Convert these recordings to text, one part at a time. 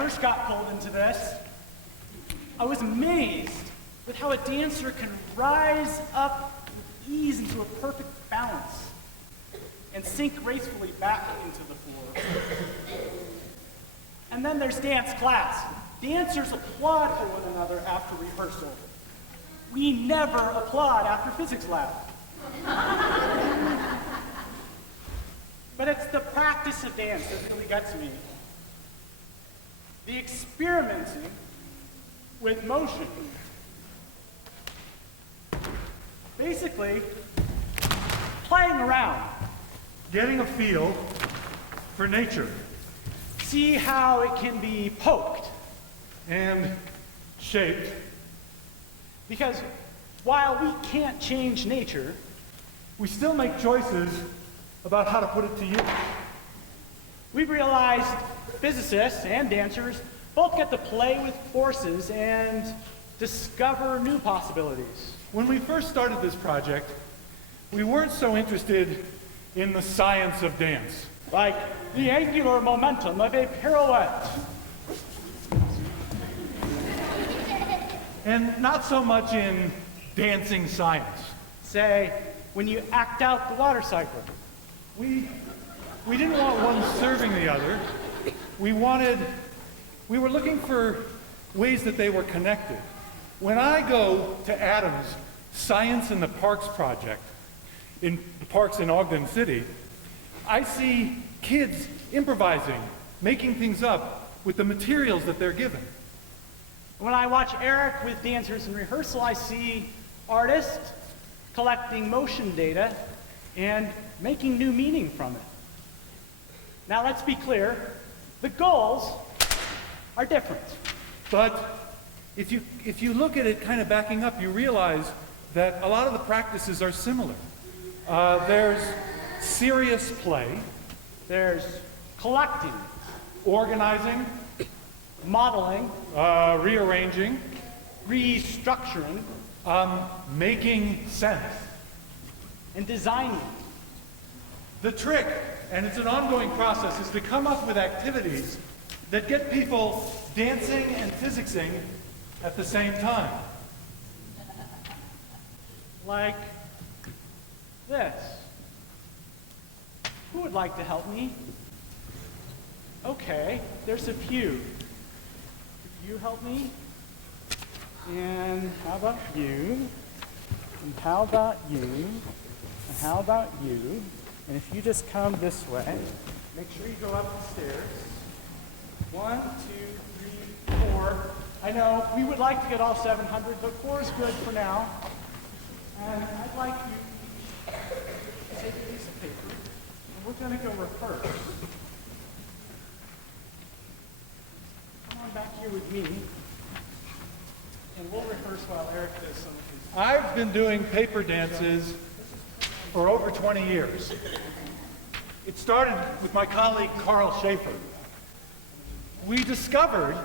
first got pulled into this, I was amazed with how a dancer can rise up with ease into a perfect balance and sink gracefully back into the floor. And then there's dance class. Dancers applaud for one another after rehearsal. We never applaud after physics lab. But it's the practice of dance that really gets me. The experimenting with motion. Basically, playing around. Getting a feel for nature. See how it can be poked. And shaped. Because while we can't change nature, we still make choices about how to put it to use. We've realized physicists and dancers both get to play with forces and discover new possibilities. When we first started this project, we weren't so interested in the science of dance. Like the angular momentum of a pirouette. And not so much in dancing science. Say, when you act out the water cycle. We didn't want one serving the other. We were looking for ways that they were connected. When I go to Adam's Science in the Parks project, in the parks in Ogden City, I see kids improvising, making things up with the materials that they're given. When I watch Eric with dancers in rehearsal, I see artists collecting motion data and making new meaning from it. Now let's be clear, the goals are different. But if you look at it kind of backing up, you realize that a lot of the practices are similar. There's serious play, there's collecting, organizing, modeling, rearranging, restructuring, making sense, and designing. The trick, and it's an ongoing process, is to come up with activities that get people dancing and physicsing at the same time. Like this. Who would like to help me? Okay, there's a few. If you help me? And how about you? And how about you? And how about you? And if you just come this way, make sure you go up the stairs. 1, 2, 3, 4. I know we would like to get all 700, but 4 is good for now. And I'd like you to take a piece of paper, and we're going to go rehearse. Come on back here with me, and we'll rehearse while Eric does some of his. I've been doing paper dances for over 20 years. It started with my colleague Carl Schaefer. We discovered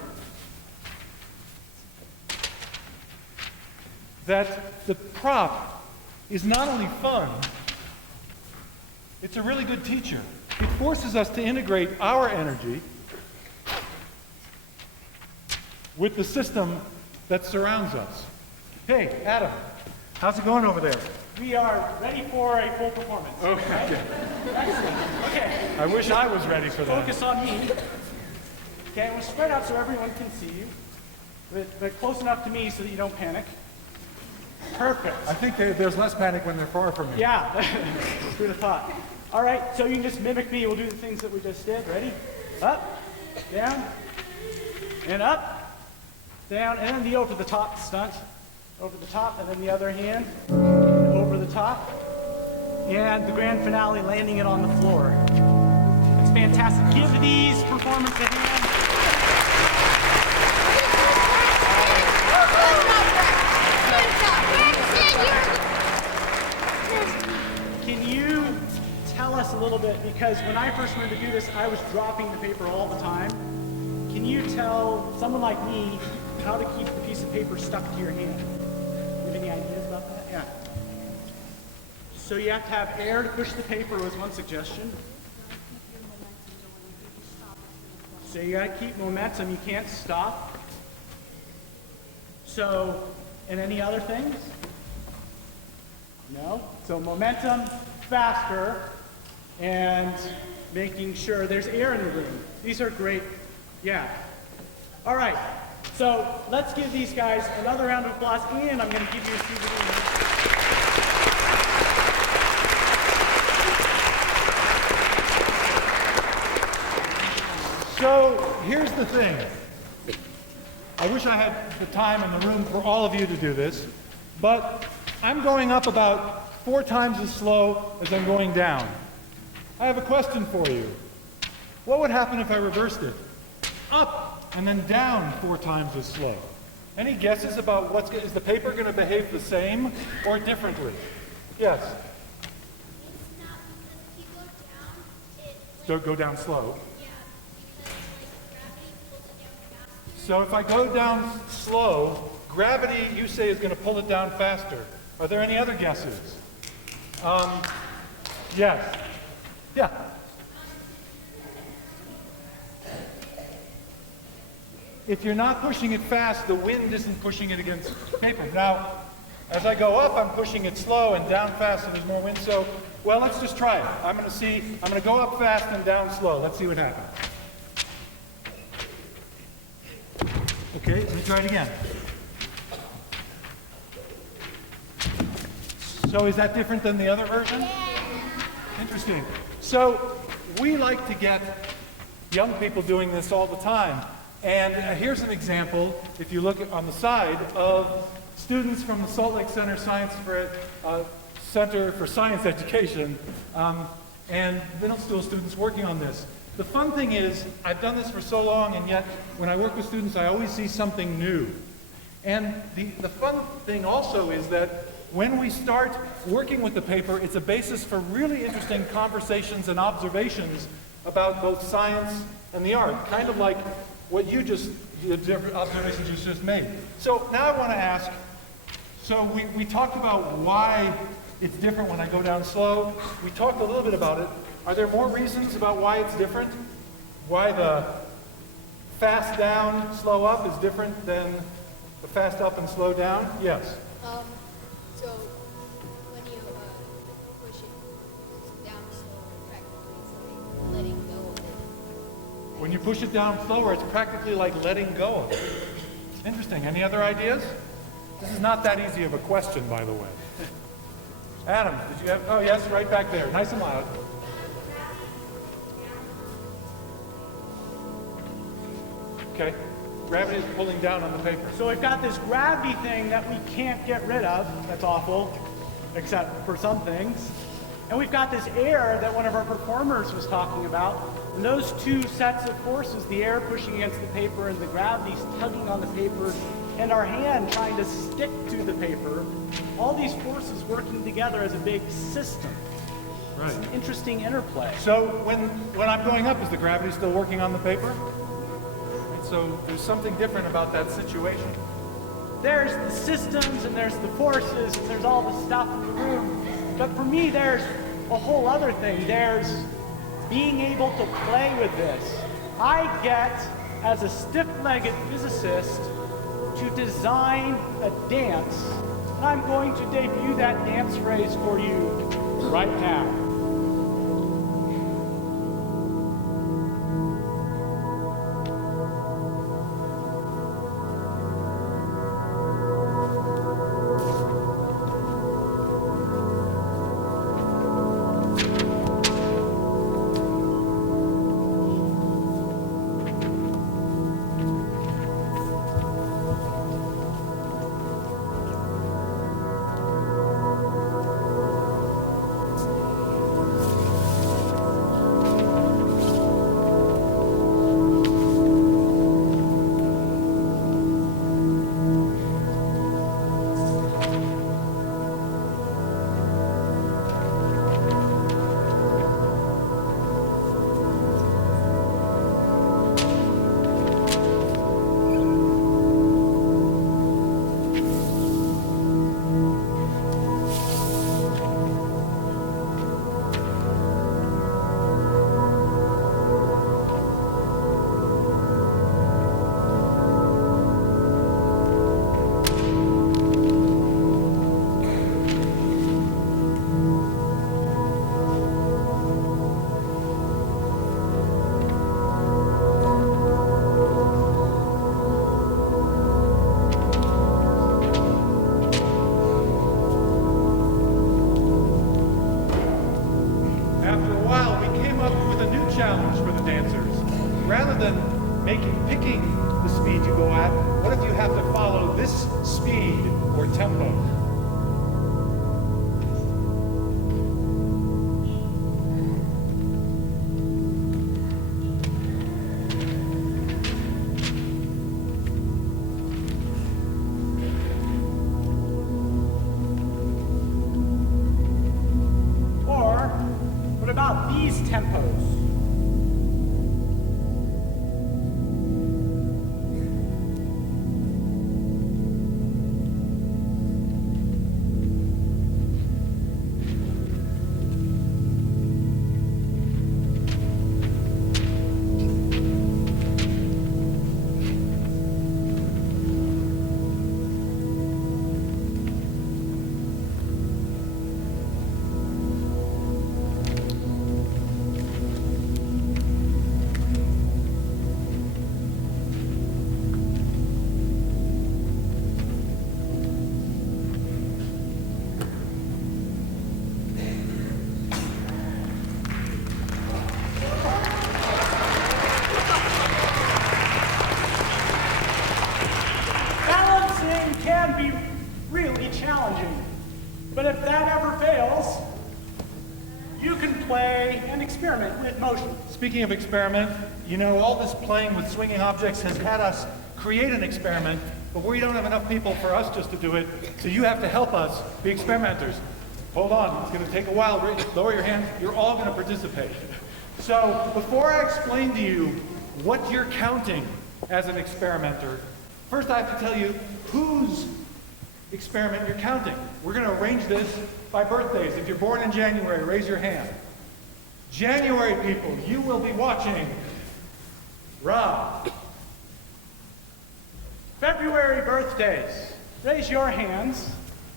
that the prop is not only fun, it's a really good teacher. It forces us to integrate our energy with the system that surrounds us. Hey, Adam, how's it going over there? We are ready for a full performance. Okay. Excellent. Okay. I wish I was ready for that. Focus on me. Okay, we'll spread out so everyone can see you, but close enough to me so that you don't panic. Perfect. I think there's less panic when they're far from me. Yeah, good thought. All right, so you can just mimic me. We'll do the things that we just did. Ready? Up, down, and up, down, and then the over the top stunt. Over the top, and then the other hand, over the top, and the grand finale, landing it on the floor. It's fantastic. Give these performances a hand. Can you tell us a little bit, because when I first learned to do this, I was dropping the paper all the time. Can you tell someone like me how to keep the piece of paper stuck to your hand? You have any ideas about that? Yeah. So you have to have air to push the paper was one suggestion. So you gotta keep momentum, you can't stop. So, and any other things? No? So momentum, faster, and making sure there's air in the room. These are great, yeah. All right, so let's give these guys another round of applause, and I'm gonna give you a souvenir. So here's the thing. I wish I had the time and the room for all of you to do this, but I'm going up about 4 times as slow as I'm going down. I have a question for you. What would happen if I reversed it? Up and then down 4 times as slow. Any guesses about is the paper going to behave the same or differently? Yes? It's not because if you go down, it So go down slow. yeah, because gravity pulls it down faster. So if I go down slow, gravity, you say, is going to pull it down faster. Are there any other guesses? Yes. Yeah. If you're not pushing it fast, the wind isn't pushing it against paper. Now, as I go up, I'm pushing it slow and down fast, so there's more wind. So, well, let's just try it. I'm going to go up fast and down slow. Let's see what happens. Okay, let me try it again. So is that different than the other version? Interesting. So we like to get young people doing this all the time. And here's an example, if you look on the side, of students from the Salt Lake Center Center for Science Education and middle school students working on this. The fun thing is, I've done this for so long, and yet when I work with students, I always see something new. And the fun thing also is that when we start working with the paper, it's a basis for really interesting conversations and observations about both science and the art, kind of like what the observations you just made. So now I want to ask, so we talked about why it's different when I go down slow. We talked a little bit about it. Are there more reasons about why it's different? Why the fast down, slow up is different than the fast up and slow down? Yes. So when you push it down slower, practically it's like letting go of it. When you push it down slower, it's practically like letting go of it. Interesting. Any other ideas? This is not that easy of a question, by the way. Adam, did you have? Oh, yes, right back there. Nice and loud. Okay. Gravity is pulling down on the paper. So we've got this gravity thing that we can't get rid of. That's awful, except for some things. And we've got this air that one of our performers was talking about. And those two sets of forces, the air pushing against the paper and the gravity's tugging on the paper, and our hand trying to stick to the paper, all these forces working together as a big system. Right. It's an interesting interplay. So when I'm going up, is the gravity still working on the paper? Right, so there's something different about that situation. There's the systems and there's the forces and there's all the stuff in the room. But for me, there's a whole other thing. There's being able to play with this. I get, as a stiff-legged physicist, to design a dance. And I'm going to debut that dance phrase for you right now. dancers. Rather than picking the speed you go at, what if you have to follow this speed or tempo? Or what about these tempos? Balancing can be really challenging, but if that ever fails, you can play and experiment with motion. Speaking of experiment, you know, all this playing with swinging objects has had us create an experiment, but we don't have enough people for us just to do it, so you have to help us be experimenters. Hold on, it's going to take a while. Lower your hands. You're all going to participate. So before I explain to you what you're counting as an experimenter, first I have to tell you whose experiment you're counting. We're going to arrange this by birthdays. If you're born in January, raise your hand. January people, you will be watching Rob. February birthdays. Raise your hands,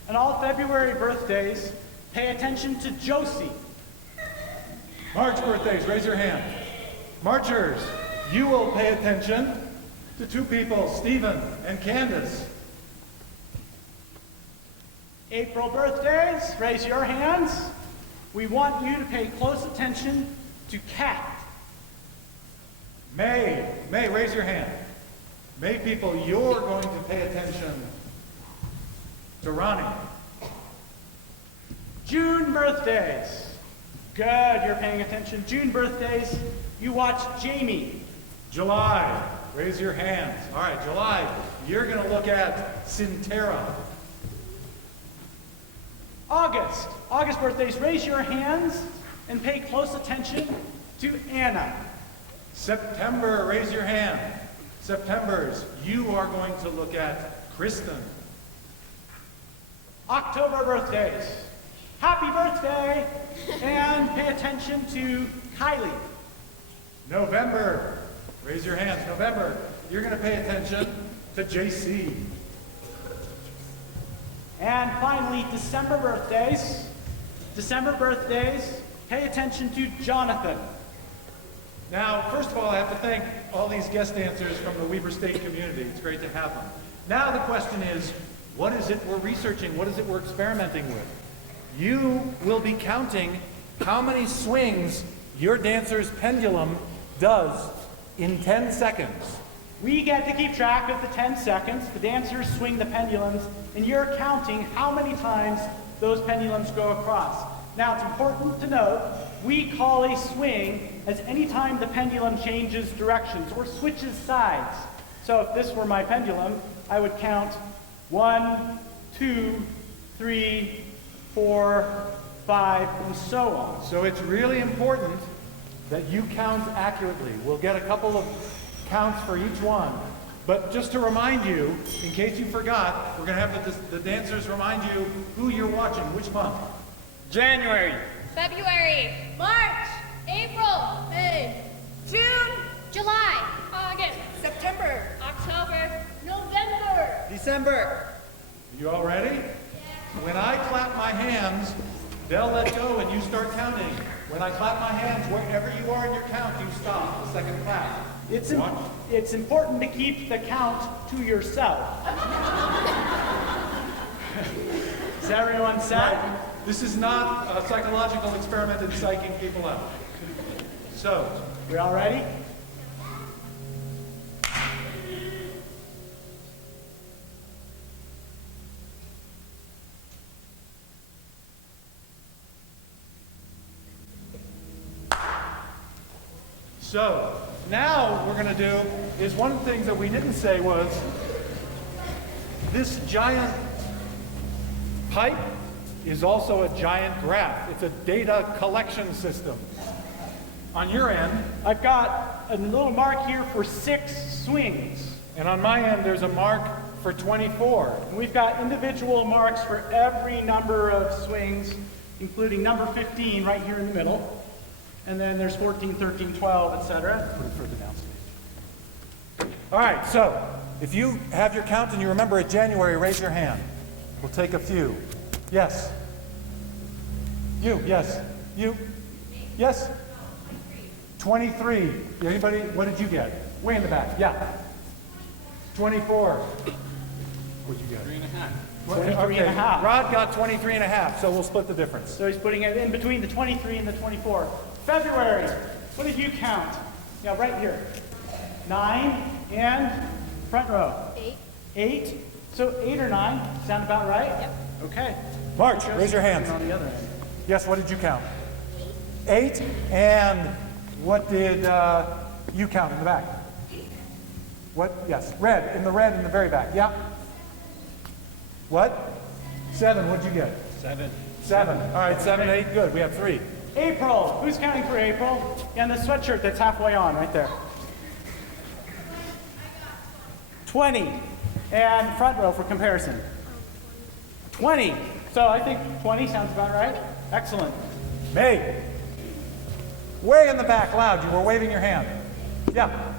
and all February birthdays, pay attention to Josie. March birthdays, raise your hand. Marchers, you will pay attention to two people, Stephen and Candace. April birthdays, raise your hands. We want you to pay close attention to Kat. May, raise your hand. May people, you're going to pay attention to Ronnie. June birthdays. Good, you're paying attention. June birthdays, you watch Jamie. July, raise your hands. All right, July, you're going to look at Cintera. August birthdays, raise your hands and pay close attention to Anna. September, raise your hand. Septembers, you are going to look at Kristen. October birthdays, happy birthday, and pay attention to Kylie. November, raise your hands. November, you're going to pay attention to JC. And finally, December birthdays. December birthdays, pay attention to Jonathan. Now, first of all, I have to thank all these guest dancers from the Weber State community. It's great to have them. Now the question is, what is it we're researching? What is it we're experimenting with? You will be counting how many swings your dancer's pendulum does in 10 seconds. We get to keep track of the 10 seconds. The dancers swing the pendulums, and you're counting how many times those pendulums go across. Now, it's important to note, we call a swing as any time the pendulum changes directions or switches sides. So if this were my pendulum, I would count 1, 2, 3, 4, 5, and so on. So it's really important that you count accurately. We'll get a couple of counts for each one. But just to remind you, in case you forgot, we're going to have the dancers remind you who you're watching, which month. January, February, March, April, May, June, July, August, September, October, November, December. You all ready? When I clap my hands, they'll let go and you start counting. When I clap my hands, wherever you are in your count, you stop the second clap. It's important to keep the count to yourself. Is everyone set? Right. This is not a psychological experiment in psyching people out. So, We all ready? So now what we're going to do is one of the things that we didn't say was this giant pipe is also a giant graph. It's a data collection system. On your end, I've got a little mark here for 6 swings. and on my end, there's a mark for 24. And we've got individual marks for every number of swings, including number 15 right here in the middle. And then there's 14, 13, 12, etc. Put it further down stage. All right, so if you have your count and you remember it January, raise your hand. We'll take a few. Yes. You, yes. You. Yes. 23. Anybody? What did you get? Way in the back. Yeah. 24. What'd you get? 23 Okay. and a half. Rod got 23 and a half, so we'll split the difference. So he's putting it in between the 23 and the 24. February, what did you count? Yeah, right here. 9 and front row. 8. 8. So 8 or 9. Sound about right? Yep. Okay. March, raise your hands. On the other end. Yes, what did you count? 8. And what did you count in the back? What? Yes, red in the very back. Yeah. What? 7. What'd you get? 7. 7. All right, 7, 8. Good. We have 3. April. Who's counting for April? And the sweatshirt that's halfway on right there. 20. And front row for comparison. 20. So I think 20 sounds about right. Excellent. May. Way in the back, loud. You were waving your hand. Yeah.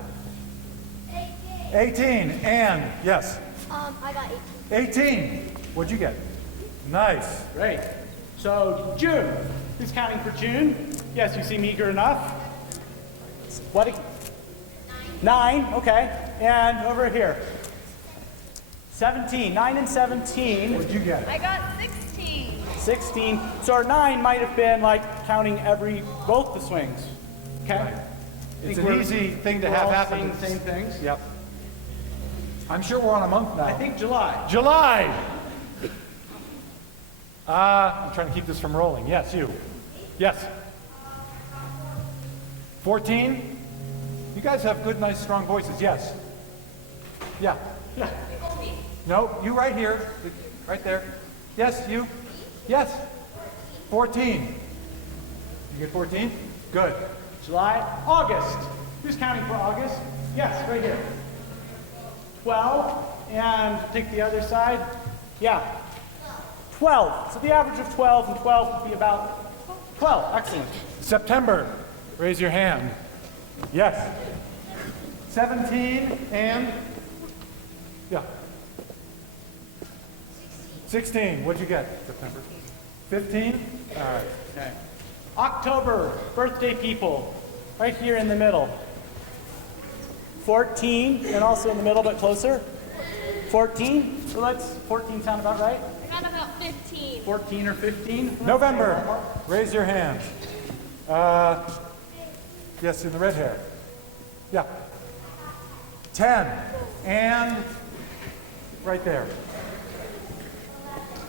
18. And yes. I got 18. 18. What'd you get? Nice. Great. So June. Who's counting for June? Yes, you seem eager enough. What? 9. Okay. And over here. 17. 9 and 17. What'd you get? I got 16. 16. So our 9 might have been like counting both the swings. Okay? It's Think an we're- easy thing to we're have all happen. seeing the same things. Yep. I'm sure we're on a month now. I think July. July. I'm trying to keep this from rolling. Yes, you. Yes. 14. You guys have good, nice, strong voices. Yes. Yeah. Yeah. No, you right here. Right there. Yes, you. Yes. 14. You get 14? Good. July. August. Who's counting for August? Yes, right here. 12. And take the other side. Yeah. 12. So the average of 12 and 12 would be about 12. Excellent. September. Raise your hand. Yes. 17 and yeah. 16. What'd you get? September. 15. All right. Okay. October. Birthday people. Right here in the middle. 14. And also in the middle, but closer. 14. So let's 14 sound about right? I got about 15. 14 or 15. November. Raise your hand. Yes, in the red hair. Yeah. 10. And right there.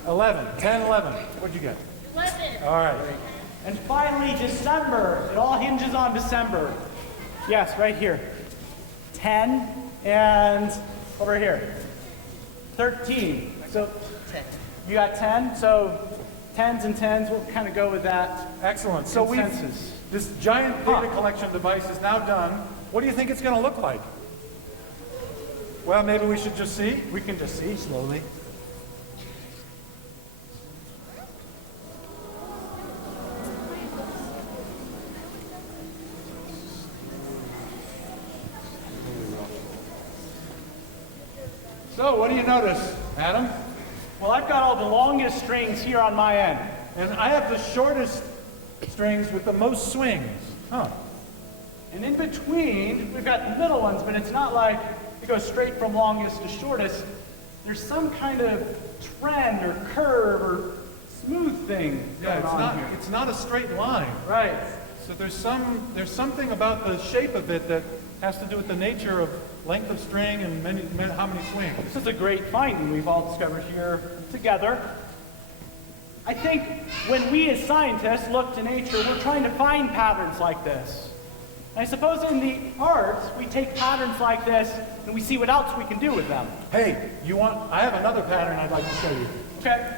11. 10, 11. What'd you get? 11. All right. And finally, December. It all hinges on December. Yes, right here. 10 and over here. 13. So 10. you got 10. So 10s and 10s, we'll kind of go with that. Excellent. So Consensus. this giant data collection device is now done. What do you think it's going to look like? Well, maybe we should just see. We can just see slowly. So what do you notice, Adam? Well, I've got all the longest strings here on my end. And I have the shortest strings with the most swings. Huh. And in between, we've got the middle ones, but it's not like it goes straight from longest to shortest. There's some kind of trend or curve or smooth thing Yeah, going on here. it's not a straight line. Right. So there's something about the shape of it that has to do with the nature of length of string and how many swings. This is a great finding we've all discovered here together. I think when we as scientists look to nature, we're trying to find patterns like this. And I suppose in the arts, we take patterns like this and we see what else we can do with them. Hey, I have another pattern I'd like to show you. Okay.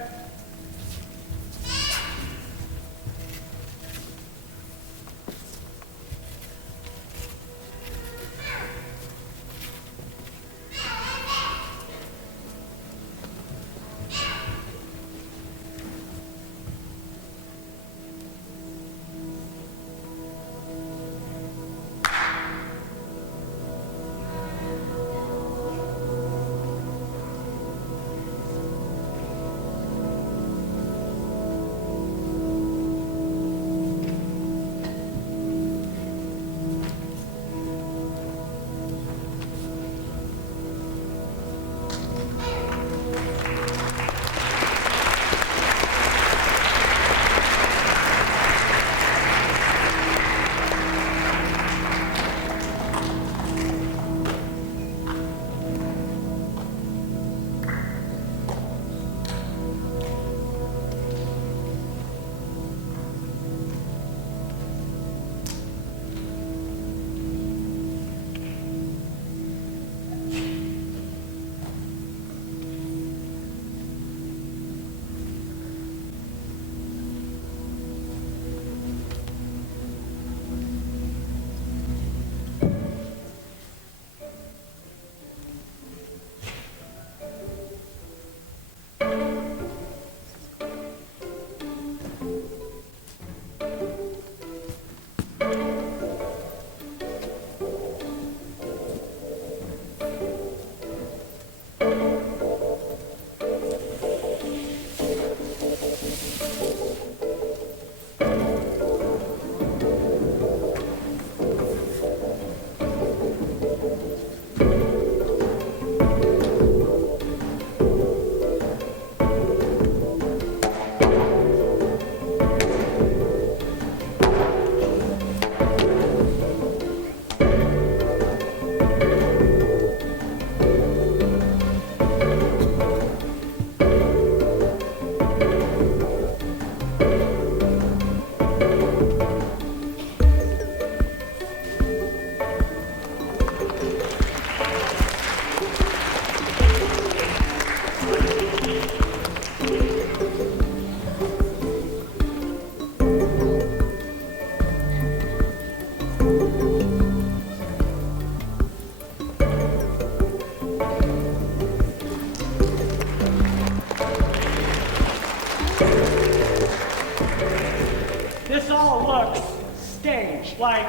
Like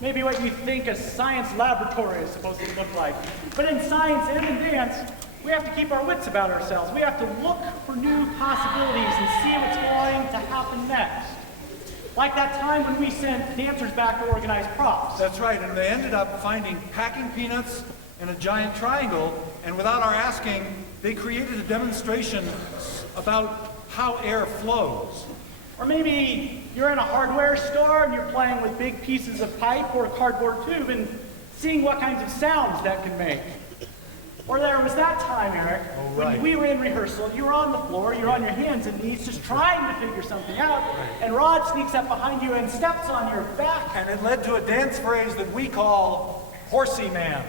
maybe what you think a science laboratory is supposed to look like. But in science and in dance, we have to keep our wits about ourselves. We have to look for new possibilities and see what's going to happen next. Like that time when we sent dancers back to organize props. That's right, and they ended up finding packing peanuts and a giant triangle, and without our asking, they created a demonstration about how air flows. Or maybe you're in a hardware store and you're playing with big pieces of pipe or a cardboard tube and seeing what kinds of sounds that can make. Or there was that time, Eric, when we were in rehearsal, you were on the floor, you're on your hands and knees just trying to figure something out, and Rod sneaks up behind you and steps on your back. And it led to a dance phrase that we call horsey man.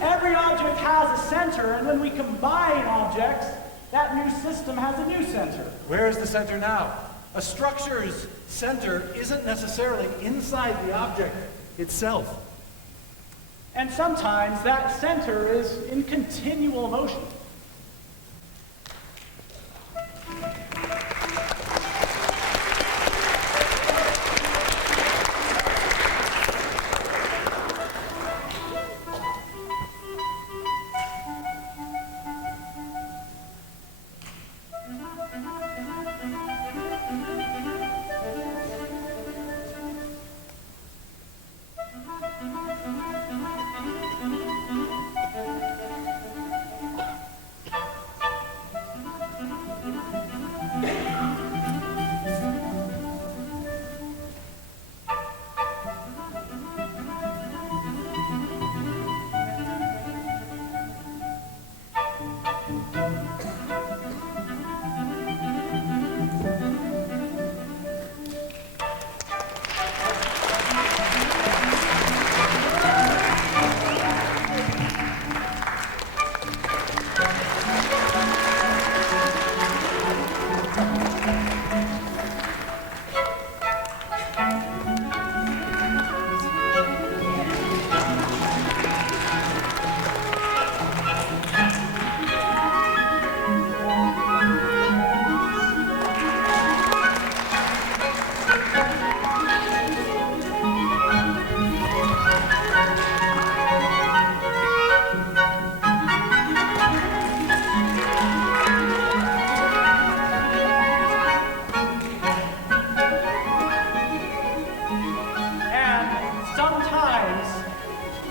Every object has a center, and when we combine objects, that new system has a new center. Where is the center now? A structure's center isn't necessarily inside the object itself. And sometimes that center is in continual motion.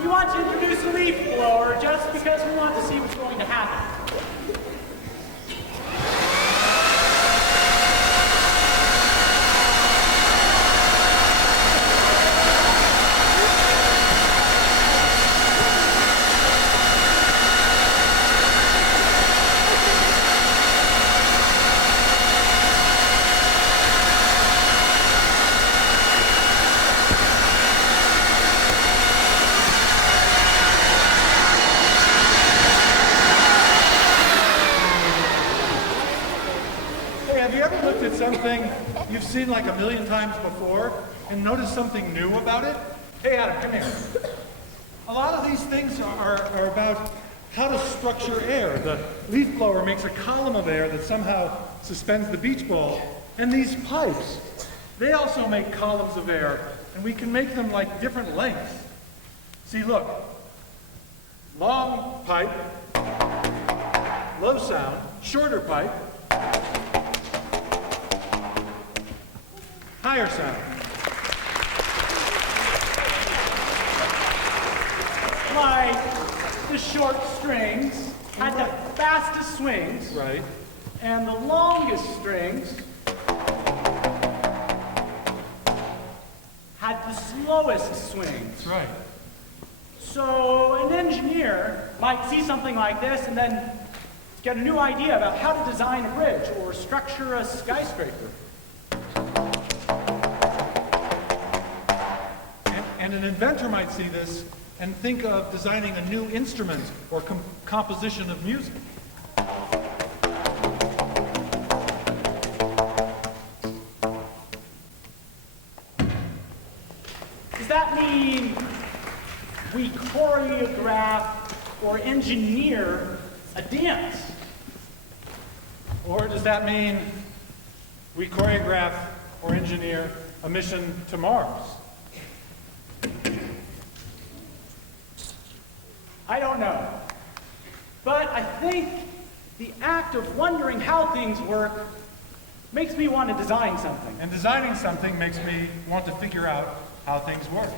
we want to introduce a leaf blower just because we want to see what's going to happen. Hey, have you ever looked at something you've seen like a million times before and noticed something new about it? Hey, Adam, come here. A lot of these things are about how to structure air. The leaf blower makes a column of air that somehow suspends the beach ball. And these pipes, they also make columns of air, and we can make them like different lengths. See, look. Long pipe, low sound, shorter pipe, higher sound. Like the short strings had the fastest swings, Right. and the longest strings had the slowest swings. Right. So an engineer might see something like this and then get a new idea about how to design a bridge or structure a skyscraper. And an inventor might see this and think of designing a new instrument or composition of music. Does that mean we choreograph or engineer a dance? Or does that mean we choreograph or engineer a mission to Mars? I don't know. But I think the act of wondering how things work makes me want to design something. And designing something makes me want to figure out how things work.